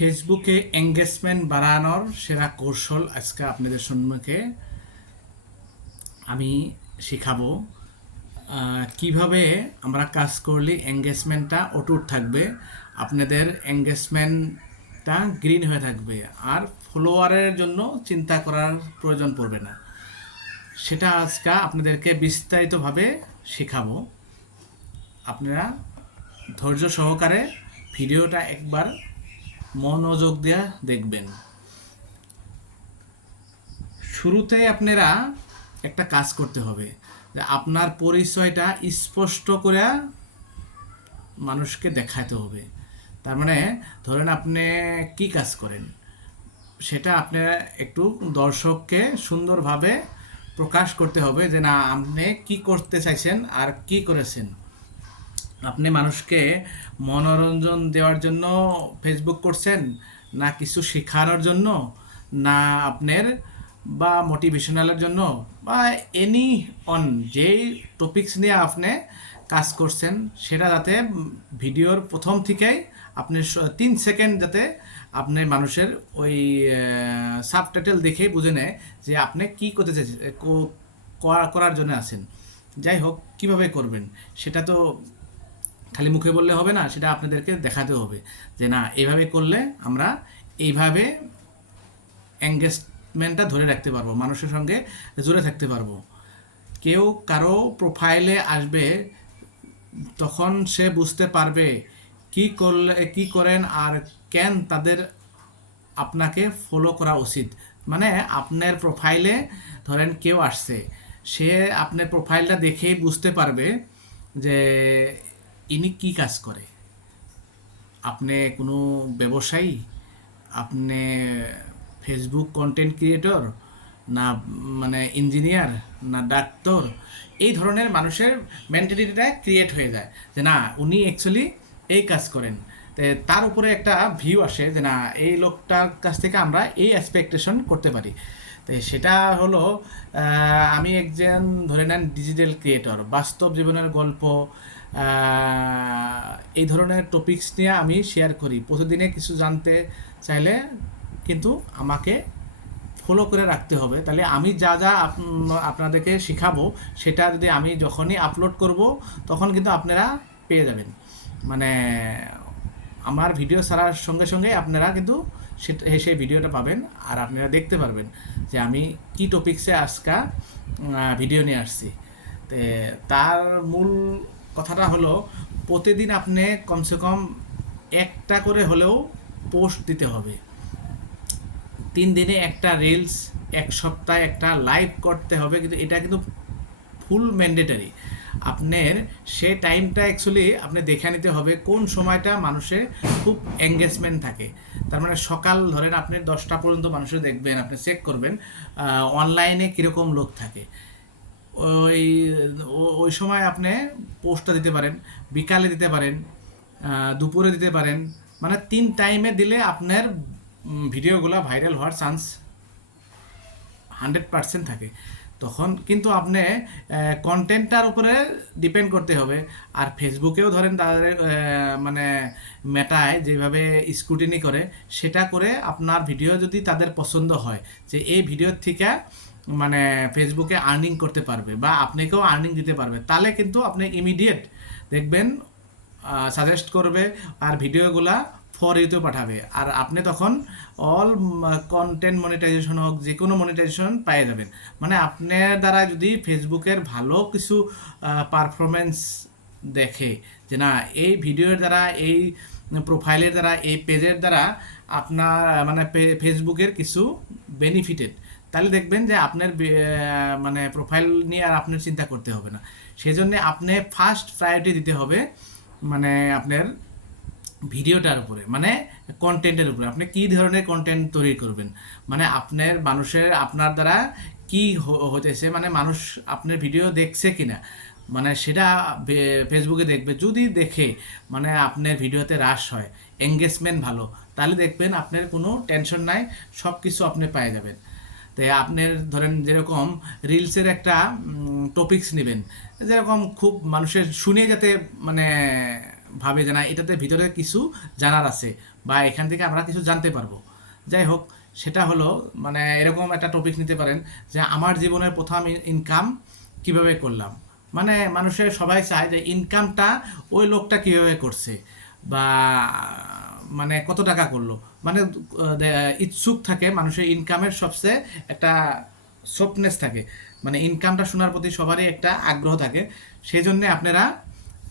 ফেসবুকে এঙ্গেজমেন্ট বাড়ানোর সেরা কৌশল আজকে আপনাদের সম্মুখে আমি শেখাবো। কিভাবে আমরা কাজ করলে এঙ্গেজমেন্টটা অটুট থাকবে, আপনাদের এঙ্গেজমেন্টটা গ্রিন হয়ে থাকবে, আর ফলোয়ারের জন্য চিন্তা করার প্রয়োজন পড়বে না। সেটা আজকে আপনাদেরকে বিস্তারিতভাবে শেখাবো। আপনারা ধৈর্য সহকারে ভিডিওটা একবার মনোযোগ দিয়ে দেখবেন। শুরুতেই আপনারা একটা কাজ করতে হবে, যে আপনার পরিচয়টা স্পষ্ট করে মানুষকে দেখাতে হবে। তার মানে ধরেন আপনি কি কাজ করেন, সেটা আপনারা একটু দর্শককে সুন্দরভাবে প্রকাশ করতে হবে, যে না আপনি কি করতে চাইছেন আর কি করেছেন। আপনি মানুষকে মনোরঞ্জন দেওয়ার জন্য ফেসবুক করছেন, না কিছু শেখানোর জন্য, না আপনার বা মোটিভেশনালের জন্য, বা এনি অন যেই টপিকস নিয়ে আপনি কাজ করছেন, সেটা যাতে ভিডিওর প্রথম থেকেই আপনি 3 সেকেন্ড যাতে আপনি মানুষের ওই সাবটাইটেল দেখেই বুঝে নেয় যে আপনি কী করতে চাইছেন, করার জন্য আছেন। যাই হোক, কীভাবে করবেন সেটা তো খালি মুখে বললে হবে না, সেটা আপনাদেরকে দেখাতে হবে যে না এইভাবে করলে আমরা এইভাবে এঙ্গেজমেন্টটা ধরে রাখতে পারবো, মানুষের সঙ্গে জুড়ে থাকতে পারবো। কেউ কারো প্রোফাইলে আসবে, তখন সে বুঝতে পারবে কি করলে কি করেন আর কেন তাদের আপনাকে ফলো করা উচিত। মানে আপনার প্রোফাইলে ধরেন কেউ আসছে, সে আপনার প্রোফাইলটা দেখেই বুঝতে পারবে যে ইনি কী কাজ করে। আপনি কোনো ব্যবসায়ী, আপনি ফেসবুক কন্টেন্ট ক্রিয়েটর, না মানে ইঞ্জিনিয়ার, না ডাক্তার, এই ধরনের মানুষের মেন্টালিটিটা ক্রিয়েট হয়ে যায় যে না উনি অ্যাকচুয়ালি এই কাজ করেন। তার উপরে একটা ভিউ আসে যে না এই লোকটার কাছ থেকে আমরা এই এক্সপেকটেশন করতে পারি। তো সেটা হলো আমি একজন ধরে নেন ডিজিটাল ক্রিয়েটর, বাস্তব জীবনের গল্প, এই ধরনের টপিকস নিয়ে আমি শেয়ার করি। প্রতিদিনে কিছু জানতে চাইলে কিন্তু আমাকে ফলো করে রাখতে হবে। তাহলে আমি যা যা আপনাদেরকে শেখাবো, সেটা যদি আমি যখনই আপলোড করব তখন কিন্তু আপনারা পেয়ে যাবেন। মানে আমার ভিডিও ছাড়ার সঙ্গে সঙ্গে আপনারা কিন্তু সেই ভিডিওটা পাবেন, আর আপনারা দেখতে পারবেন যে আমি কি টপিকসে আজকে ভিডিও নিয়ে আসছি। তার মূল কথাটা হলো, প্রতিদিন আপনি কমসে কম একটা করে হলেও পোস্ট দিতে হবে। 3 দিনে একটা রিলস, 1 সপ্তাহে একটা লাইভ করতে হবে, কিন্তু এটা কিন্তু ফুল ম্যান্ডেটারি। আপনার সে টাইমটা অ্যাকচুয়ালি আপনি দেখে নিতে হবে কোন সময়টা মানুষের খুব এঙ্গেজমেন্ট থাকে। তার মানে সকাল ধরেন আপনি 10টা পর্যন্ত মানুষের দেখবেন, আপনি চেক করবেন অনলাইনে কীরকম লোক থাকে। ওই ওই সময় আপনি পোস্টটা দিতে পারেন, বিকালে দিতে পারেন, দুপুরে দিতে পারেন। মানে 3 টাইমে দিলে আপনার ভিডিওগুলো ভাইরাল হওয়ার চান্স 100% থাকে। তখন কিন্তু আপনি কন্টেন্টটার উপরে ডিপেন্ড করতে হবে। আর ফেসবুকেও ধরেন তাদের মানে মেটায় যেভাবে স্ক্রুটিনি করে, সেটা করে আপনার ভিডিও যদি তাদের পছন্দ হয় যে এই ভিডিওর থেকে মানে ফেসবুকে আর্নিং করতে পারবে বা আপনাকেও আর্নিং দিতে পারবে, তাহলে কিন্তু আপনি ইমিডিয়েট দেখবেন সাজেস্ট করবে আর ভিডিওগুলা ফর ইউতে পাঠাবে, আর আপনি তখন অল কন্টেন্ট মনিটাইজেশন হোক, যে কোনো মনিটাইজেশন পেয়ে যাবেন। মানে আপনার দ্বারা যদি ফেসবুকের ভালো কিছু পারফরমেন্স দেখে যে না এই ভিডিওর দ্বারা, এই প্রোফাইলের দ্বারা, এই পেজের দ্বারা আপনার মানে ফেসবুকের কিছু বেনিফিটেড, তাহলে দেখবেন যে আপনার মানে প্রোফাইল নিয়ে আর আপনার চিন্তা করতে হবে না। সেই জন্যে আপনি ফার্স্ট প্রায়োরিটি দিতে হবে মানে আপনার ভিডিওটার উপরে, মানে কন্টেন্টের উপরে। আপনি কী ধরনের কন্টেন্ট তৈরি করবেন, মানে আপনার মানুষের আপনার দ্বারা কী হতেছে, মানে মানুষ আপনার ভিডিও দেখছে কি না, মানে সেটা ফেসবুকে দেখবে। যদি দেখে মানে আপনার ভিডিওতে রাশ হয়, এঙ্গেজমেন্ট ভালো, তাহলে দেখবেন আপনার কোনো টেনশন নাই, সব কিছু আপনি পেয়ে যাবেন। তো আপনার ধরেন যেরকম রিলসের একটা টপিকস নেবেন, যেরকম খুব মানুষের শুনে যাতে মানে ভাবে যে না এটাতে ভিতরে কিছু জানার আছে বা এখান থেকে আমরা কিছু জানতে পারবো। যাই হোক, সেটা হলো মানে এরকম একটা টপিক নিতে পারেন যে আমার জীবনের প্রথম ইনকাম কিভাবে করলাম। মানে মানুষের সবাই চায় যে ইনকামটা ওই লোকটা কিভাবে করছে বা মানে কত টাকা করলো, মানে ইচ্ছুক থাকে মানুষের ইনকামের সবচেয়ে একটা সোপনেস থাকে, মানে ইনকামটা শোনার প্রতি সবারই একটা আগ্রহ থাকে। সেই জন্যে আপনারা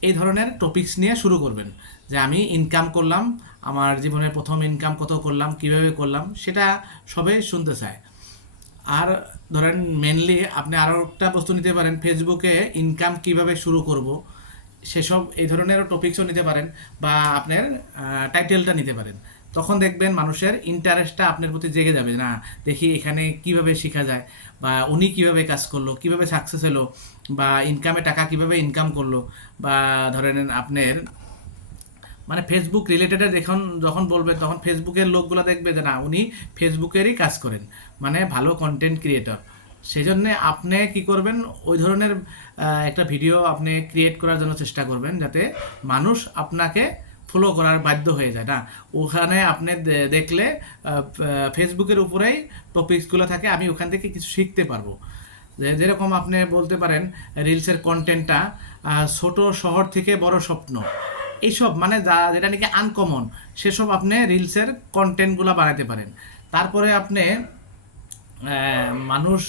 এই ধরনের টপিকস নিয়ে শুরু করবেন যে আমি ইনকাম করলাম, আমার জীবনের প্রথম ইনকাম কত করলাম, কিভাবে করলাম, সেটা সবাই শুনতে চায়। আর ধরেন মেনলি আপনি আরও একটা বস্তু নিতে পারেন, ফেসবুকে ইনকাম কিভাবে শুরু করব সেসব এই ধরনের টপিকসও নিতে পারেন, বা আপনার টাইটেলটা নিতে পারেন। তখন দেখবেন মানুষের ইন্টারেস্টটা আপনার প্রতি জেগে যাবে, না দেখি এখানে কিভাবে শেখা যায়, বা উনি কিভাবে কাজ করলো, কিভাবে সাকসেস হলো, বা ইনকামে টাকা কিভাবে ইনকাম করলো, বা ধরেন আপনার মানে ফেসবুক রিলেটেড যখন বলবেন তখন ফেসবুকের লোকগুলো দেখবে যে না উনি ফেসবুকেরই কাজ করেন, মানে ভালো কন্টেন্ট ক্রিয়েটর। সেই জন্যে আপনি কি করবেন, ওই ধরনের একটা ভিডিও আপনি ক্রিয়েট করার জন্য চেষ্টা করবেন যাতে মানুষ আপনাকে ফলো করার বাধ্য হয়ে যায়। না ওখানে আপনি দেখলে ফেসবুকের উপরেই টপিকসগুলো থাকে, আমি ওখান থেকে কিছু শিখতে পারবো। যেরকম আপনি বলতে পারেন রিলসের কন্টেন্টটা ছোট শহর থেকে বড় স্বপ্ন, এইসব মানে যেটা নাকি আনকমন, সেসব আপনি রিলসের কন্টেন্টগুলো বানাতে পারেন। তারপরে আপনি মানুষ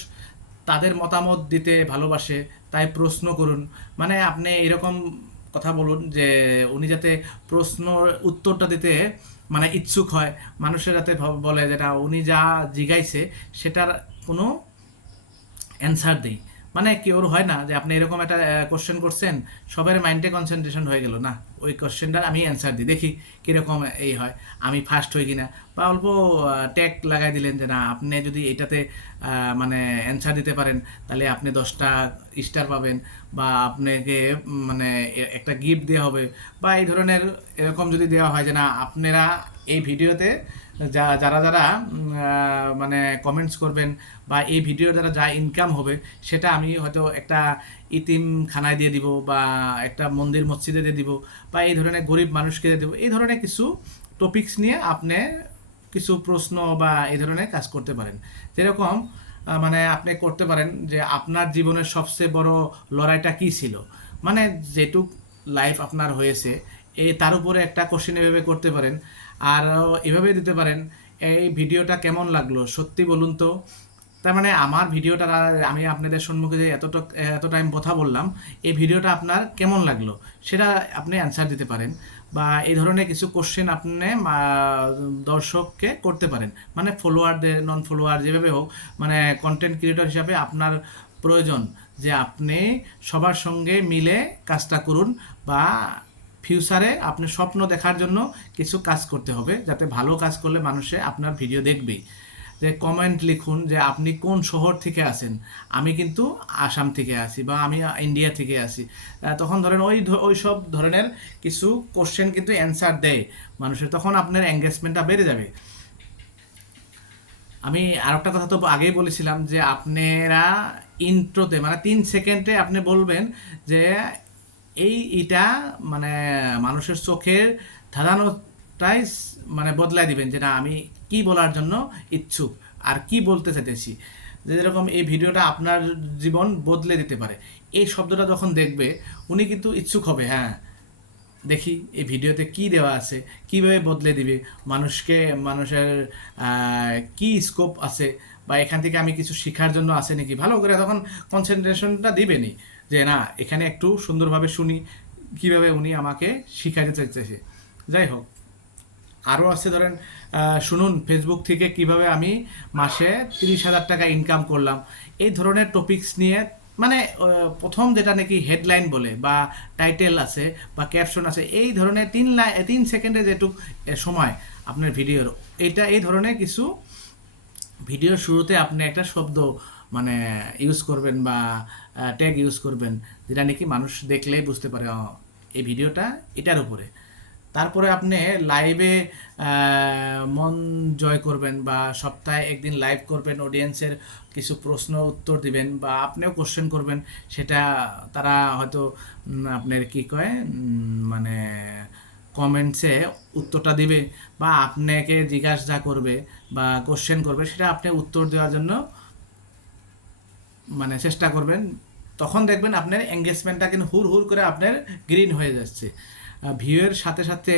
তাদের মতামত দিতে ভালোবাসে তাই প্রশ্ন করুন, মানে আপনি এরকম কথা বলুন যে উনি যাতে প্রশ্ন উত্তরটা দিতে মানে ইচ্ছুক হয়, মানুষের যাতে বলে যেটা উনি যা জিগাইছে সেটার কোনো অ্যান্সার দিই। মানে কেউর হয় না যে আপনি এরকম একটা কোশ্চেন করছেন, সবার মাইন্ডে কনসেন্ট্রেশন হয়ে গেল, না ওই কোশ্চেনটার আমি অ্যান্সার দিই, দেখি কীরকম এই হয়, আমি ফার্স্ট হই কিনা, বা অল্প ট্যাগ লাগাই দিলেন যে না আপনি যদি এটাতে মানে অ্যান্সার দিতে পারেন তাহলে আপনি 10টা স্টার পাবেন, বা আপনাকে মানে একটা গিফট দেওয়া হবে, বা এই ধরনের এরকম যদি দেওয়া হয় যে না আপনারা এই ভিডিওতে যারা যারা মানে কমেন্টস করবেন বা এই ভিডিও দ্বারা যা ইনকাম হবে সেটা আমি হয়তো একটা ইতিমখানায় দিয়ে দিব, বা একটা মন্দির মসজিদে দিয়ে দিব, বা এই ধরনের গরিব মানুষকে দিয়ে দেবো। এই ধরনের কিছু টপিকস নিয়ে আপনি কিছু প্রশ্ন বা এই ধরনের কাজ করতে পারেন। যেরকম মানে আপনি করতে পারেন যে আপনার জীবনের সবচেয়ে বড় লড়াইটা কী ছিল, মানে যেটুক লাইফ আপনার হয়েছে তার উপরে একটা কোশ্চেন এভাবে করতে পারেন। আর এভাবে দিতে পারেন, এই ভিডিওটা কেমন লাগলো সত্যি বলুন তো। তার মানে আমার ভিডিওটা আমি আপনাদের সম্মুখে যে এত টাইম কথা বললাম, এই ভিডিওটা আপনার কেমন লাগলো সেটা আপনি অ্যান্সার দিতে পারেন, বা এই ধরনের কিছু কোশ্চেন আপনি দর্শককে করতে পারেন, মানে ফলোয়ারদের নন ফলোয়ার যেভাবে হোক, মানে কন্টেন্ট ক্রিয়েটর হিসাবে আপনার প্রয়োজন যে আপনি সবার সঙ্গে মিলে কাজটা করুন, বা ফিউচারে আপনি স্বপ্ন দেখার জন্য কিছু কাজ করতে হবে, যাতে ভালো কাজ করলে মানুষে আপনার ভিডিও দেখবেই। যে কমেন্ট লিখুন যে আপনি কোন শহর থেকে আসেন, আমি কিন্তু আসাম থেকে আসি, বা আমি ইন্ডিয়া থেকে আসি। তখন ধরেন ওই সব ধরনের কিছু কোশ্চেন কিন্তু অ্যান্সার দেয় মানুষের, তখন আপনার এঙ্গেজমেন্টটা বেড়ে যাবে। আমি আর একটা কথা তো আগেই বলেছিলাম যে আপনারা ইন্ট্রোতে মানে 3 সেকেন্ডে আপনি বলবেন যে এটা মানে মানুষের চোখের ধাঁধানোটাই মানে বদলায় দিবেন যে না আমি কি বলার জন্য ইচ্ছুক আর কি বলতে চাইতেছি। যেরকম এই ভিডিওটা আপনার জীবন বদলে দিতে পারে, এই শব্দটা যখন দেখবে উনি কিন্তু ইচ্ছুক হবে, হ্যাঁ দেখি এই ভিডিওতে কি দেওয়া আছে, কিভাবে বদলে দিবে মানুষকে, মানুষের কি স্কোপ আছে, বা এখান থেকে আমি কিছু শেখার জন্য আছে নাকি, ভালো করে তখন কনসেন্ট্রেশনটা দিবেনি যে না এখানে একটু সুন্দরভাবে শুনি কিভাবে উনি আমাকে শিখাইতে চাইতেছে। যাই হোক, আরও আছে ধরেন শুনুন ফেসবুক থেকে কিভাবে আমি মাসে 30,000 টাকা ইনকাম করলাম, এই ধরনের টপিকস নিয়ে মানে প্রথম যেটা নাকি হেডলাইন বলে বা টাইটেল আছে বা ক্যাপশন আছে, এই ধরনের 3 সেকেন্ডে যেটুক সময় আপনার ভিডিওর, এই ধরনের কিছু ভিডিওর শুরুতে আপনি একটা শব্দ মানে ইউজ করবেন বা ট্যাগ ইউজ করবেন, যেটা নাকি মানুষ দেখলেই বুঝতে পারে এই ভিডিওটা এটার উপরে। তারপরে আপনি লাইভে মন জয় করবেন, বা সপ্তাহে একদিন লাইভ করবেন, অডিয়েন্সের কিছু প্রশ্ন উত্তর দিবেন, বা আপনিও কোশ্চেন করবেন, সেটা তারা হয়তো আপনার কি কয় মানে কমেন্টসে উত্তরটা দিবে, বা আপনাকে জিজ্ঞাসা করবে বা কোশ্চেন করবে, সেটা আপনি উত্তর দেওয়ার জন্য মানে চেষ্টা করবেন। তখন দেখবেন আপনার এঙ্গেজমেন্টটা কিন্তু হুড় হুড় করে আপনার গ্রিন হয়ে যাচ্ছে। ভিউয়ের সাথে সাথে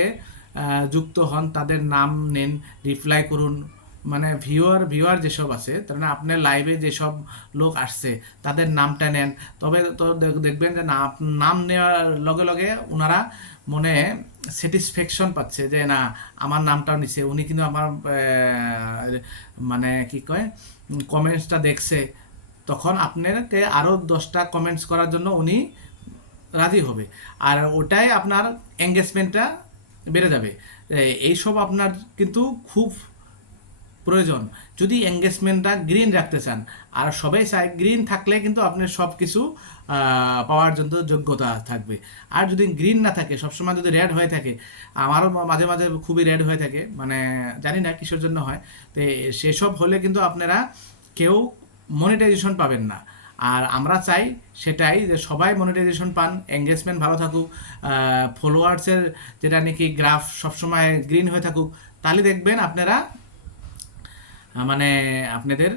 যুক্ত হন, তাদের নাম নেন, রিপ্লাই করুন। মানে ভিউয়ার যেসব আছে, তার মানে আপনার লাইভে যেসব লোক আসছে তাদের নামটা নেন। তবে তো দেখবেন যে নাম নেওয়ার লগে লগে ওনারা মনে স্যাটিসফ্যাকশন পাচ্ছে যে না, আমার নামটাও নিছে, উনি কিন্তু আমার মানে কি কয় কমেন্টসটা দেখছে। তখন আপনাকে আরও 10টা কমেন্টস করার জন্য উনি রাজি হবে, আর ওটাই আপনার এঙ্গেজমেন্টটা বেড়ে যাবে। এইসব আপনার কিন্তু খুব প্রয়োজন যদি এঙ্গেজমেন্টটা গ্রিন রাখতে চান। আর সবাই চায় গ্রিন থাকলে কিন্তু আপনার সব কিছু পাওয়ার জন্য যোগ্যতা থাকবে। আর যদি গ্রিন না থাকে, সবসময় যদি রেড হয়ে থাকে, আমারও মাঝে মাঝে খুবই রেড হয়ে থাকে, মানে জানি না কিসের জন্য হয়, তো সেসব হলে কিন্তু আপনারা কেউ মনিটাইজেশন পাবেন না। আর আমরা চাই সেটাই, যে সবাই মনিটাইজেশন পান, এঙ্গেজমেন্ট ভালো থাকুক, ফলোয়ার্সের যেটা নাকি গ্রাফ সবসময় গ্রিন হয়ে থাকুক। তাহলে দেখবেন আপনারা মানে আপনাদের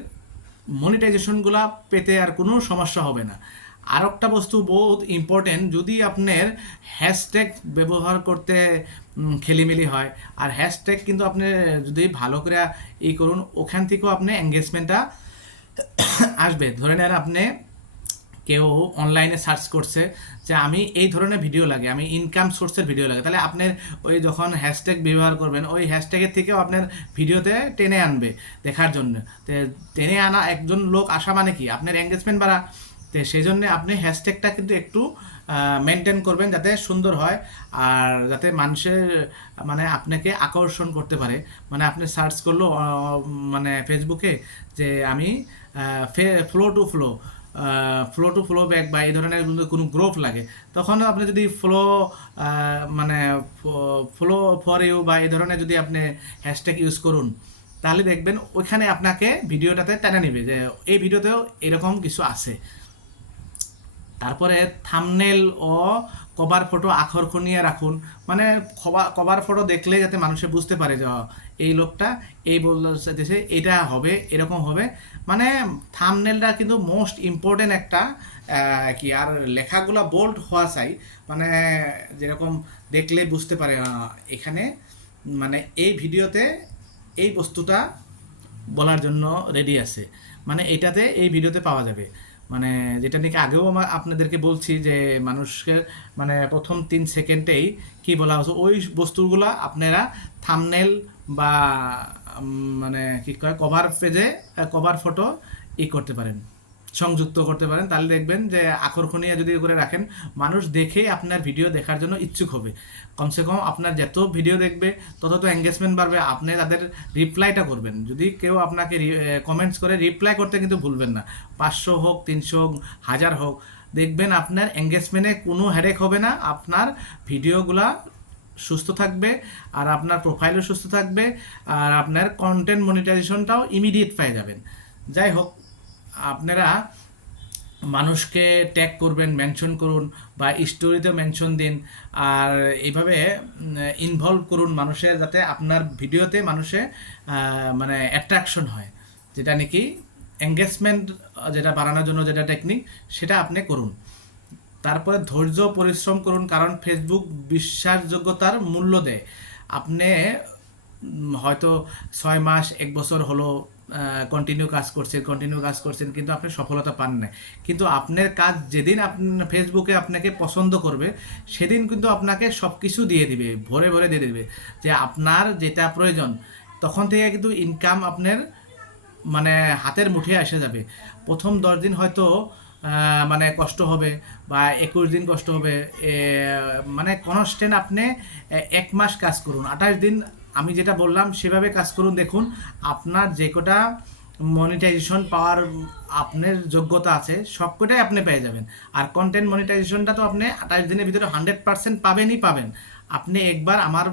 মনিটাইজেশনগুলা পেতে আর কোনো সমস্যা হবে না। আর একটা বস্তু বহুত ইম্পর্টেন্ট, যদি আপনার হ্যাশট্যাগ ব্যবহার করতে খেলিমেলি হয়, আর হ্যাশট্যাগ কিন্তু আপনি যদি ভালো করে করুন, ওখান থেকেও আপনি এঙ্গেজমেন্টটা আসবে। ধরে নেন আপনি কেউ অনলাইনে সার্চ করছে যে আমি এই ধরনের ভিডিও লাগে, আমি ইনকাম সোর্সের ভিডিও লাগে, তাহলে আপনার ওই যখন হ্যাশট্যাগ ব্যবহার করবেন, ওই হ্যাশট্যাগের থেকেও আপনার ভিডিওতে টেনে আনবে দেখার জন্য। তো টেনে আনা একজন লোক আসা মানে কি আপনার এঙ্গেজমেন্ট বাড়া। তো সেই জন্য আপনি হ্যাশট্যাগটা কিন্তু একটু মেনটেন করবেন যাতে সুন্দর হয়, আর যাতে মানুষের মানে আপনাকে আকর্ষণ করতে পারে। মানে আপনি সার্চ করলো মানে ফেসবুকে যে আমি flow two flow flow back বা এই ধরনের কোনো গ্রুপ লাগে, তখন আপনি যদি মানে ফ্লো ফর ইউ বা এই ধরনের যদি আপনি হ্যাশট্যাগ ইউজ করুন, তাহলে দেখবেন ওইখানে আপনাকে ভিডিওটাতে টেনে নিবে যে এই ভিডিওতেও এরকম কিছু আছে। তারপরে থাম্বনেল ও কভার ফটো আকর্ষণীয় রাখুন। মানে কভার ফটো দেখলে যাতে মানুষে বুঝতে পারে যে এই লোকটা এই বলতেছে এটা হবে, এরকম হবে। মানে থাম্বনেলটা কিন্তু মোস্ট ইম্পর্টেন্ট একটা কি, আর লেখাগুলো বোল্ড হওয়া চাই, মানে যেরকম দেখলে বুঝতে পারে এখানে মানে এই ভিডিওতে এই বস্তুটা বলার জন্য রেডি আছে, মানে এটাতে এই ভিডিওতে পাওয়া যাবে। মানে যেটা নাকি আগেও আপনাদেরকে বলছি যে মানুষকে মানে প্রথম 3 সেকেন্ডেই কি বলা হচ্ছে, ওই বস্তুগুলা আপনারা থাম্বনেল বা মানে কি কয় কভার পেজে কভার ফটো করতে পারেন, সংযুক্ত করতে পারেন। তাহলে দেখবেন যে আকর্ষণীয় যদি করে রাখেন, মানুষ দেখে আপনার ভিডিও দেখার জন্য ইচ্ছুক হবে। কমসে কম আপনার যত ভিডিও দেখবে তত তো এঙ্গেজমেন্ট বাড়বে। আপনি তাদের রিপ্লাইটা করবেন, যদি কেউ আপনাকে কমেন্টস করে রিপ্লাই করতে কিন্তু ভুলবেন না। 500 হোক, 300 হোক, 1000 হোক, দেখবেন আপনার এঙ্গেজমেন্টে কোনো হেডেক হবে না, আপনার ভিডিওগুলা সুস্থ থাকবে, আর আপনার প্রোফাইলও সুস্থ থাকবে, আর আপনার কন্টেন্ট মনিটাইজেশনটাও ইমিডিয়েট পেয়ে যাবেন। যাই হোক, আপনারা মানুষকে ট্যাগ করবেন, মেনশন করুন, বা স্টোরিতে মেনশন দিন, আর এইভাবে ইনভলভ করুন মানুষের, যাতে আপনার ভিডিওতে মানুষে মানে অ্যাট্রাকশন হয়, যেটা নাকি এঙ্গেজমেন্ট যেটা বাড়ানোর জন্য যেটা টেকনিক, সেটা আপনি করুন। তারপরে ধৈর্য পরিশ্রম করুন, কারণ ফেসবুক বিশ্বাসযোগ্যতার মূল্য দেয়। আপনি হয়তো 6 মাস 1 বছর হলো কন্টিনিউ কাজ করছেন, কিন্তু আপনি সফলতা পান না। কিন্তু আপনার কাজ যেদিন ফেসবুকে আপনাকে পছন্দ করবে, সেদিন কিন্তু আপনাকে সব কিছু দিয়ে দিবে, ভরে ভরে দিয়ে দিবে, যে আপনার যেটা প্রয়োজন। তখন থেকে কিন্তু ইনকাম আপনার মানে হাতের মুঠে এসে যাবে। প্রথম 10 দিন হয়তো মানে কষ্ট হবে, বা 21 দিন কষ্ট হবে, মানে কনস্ট্যান্ট আপনি 1 মাস কাজ করুন, 28 দিন আমি যেটা বললাম সেভাবে কাজ করুন, দেখুন আপনার যে কটা মনিটাইজেশন পাওয়ার আপনার যোগ্যতা আছে সবকটাই আপনি পেয়ে যাবেন। আর কন্টেন্ট মনিটাইজেশনটা তো আপনি 28 দিনের ভিতরে 100% পাবেনই পাবেন। আপনি একবার আমার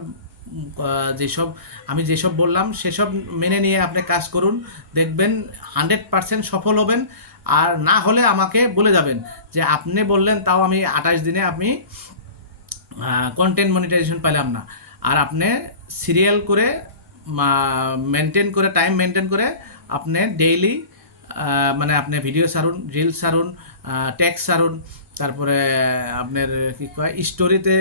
যেসব আমি যেসব বললাম সেসব মেনে নিয়ে আপনি কাজ করুন, দেখবেন 100% সফল হবেন। আর না হলে আমাকে বলে যাবেন যে আপনি বললেন, তাও আমি 28 দিনে আপনি কন্টেন্ট মনিটাইজেশন পেলাম না। আর আপনি সিরিয়াল করে মেনটেন করে, টাইম মেনটেন করে আপনি ডেইলি মানে আপনি ভিডিও ছাড়ুন, রিলস ছাড়ুন, টেক্সট ছাড়ুন, তারপরে আপনার কী কয় স্টোরিতে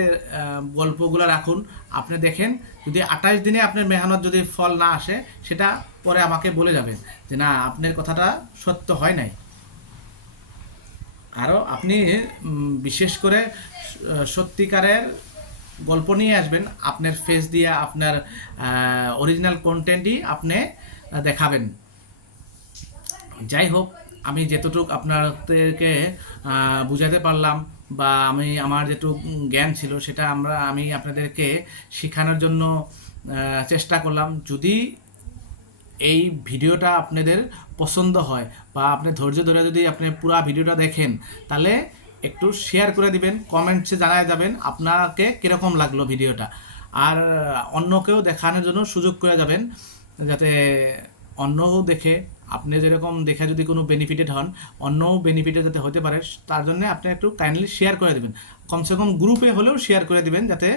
গল্পগুলো রাখুন। আপনি দেখেন যদি 28 দিনে আপনার মেহনত যদি ফল না আসে, সেটা পরে আমাকে বলে যাবেন যে না, আপনার কথাটা সত্য হয় নাই। আরও আপনি বিশেষ করে সত্যিকারের গল্প নিয়ে আসবেন, আপনার ফেস দিয়ে, আপনার অরিজিনাল কন্টেন্টই আপনি দেখাবেন। যাই হোক, আমি যেতটুকু আপনাদেরকে বুঝাতে পারলাম, বা আমি আমার যেটুকু জ্ঞান ছিল সেটা আমি আপনাদেরকে শেখানোর জন্য চেষ্টা করলাম। যদি এই ভিডিওটা আপনাদের পছন্দ হয়, বা আপনি ধৈর্য ধরে যদি আপনি পুরো ভিডিওটা দেখেন, তাহলে একটু শেয়ার করে দিবেন, কমেন্টসে জানায় যাবেন আপনাকে কীরকম লাগলো ভিডিওটা। আর অন্যকেও দেখানোর জন্য সুযোগ করে যাবেন, যাতে অন্যও দেখে, আপনি যেরকম দেখে যদি কোনো বেনিফিটেড হন, অন্যও বেনিফিটেড যাতে হতে পারে, তার জন্য আপনি একটু কাইন্ডলি শেয়ার করে দেবেন। কমসে কম গ্রুপে হলেও শেয়ার করে দিবেন, যাতে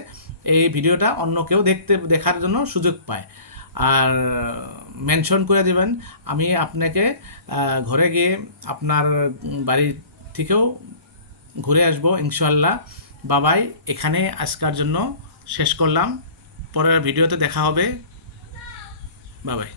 এই ভিডিওটা অন্য কেউ দেখার জন্য সুযোগ পায়। আর মেনশন করে দেবেন, আমি আপনাকে ঘরে গিয়ে আপনার বাড়ি থেকেও ঘুরে আসবো ইনশাআল্লাহ। বাবাই, এখানে আজকের জন্য শেষ করলাম, পরের ভিডিওতে দেখা হবে। বাবাই।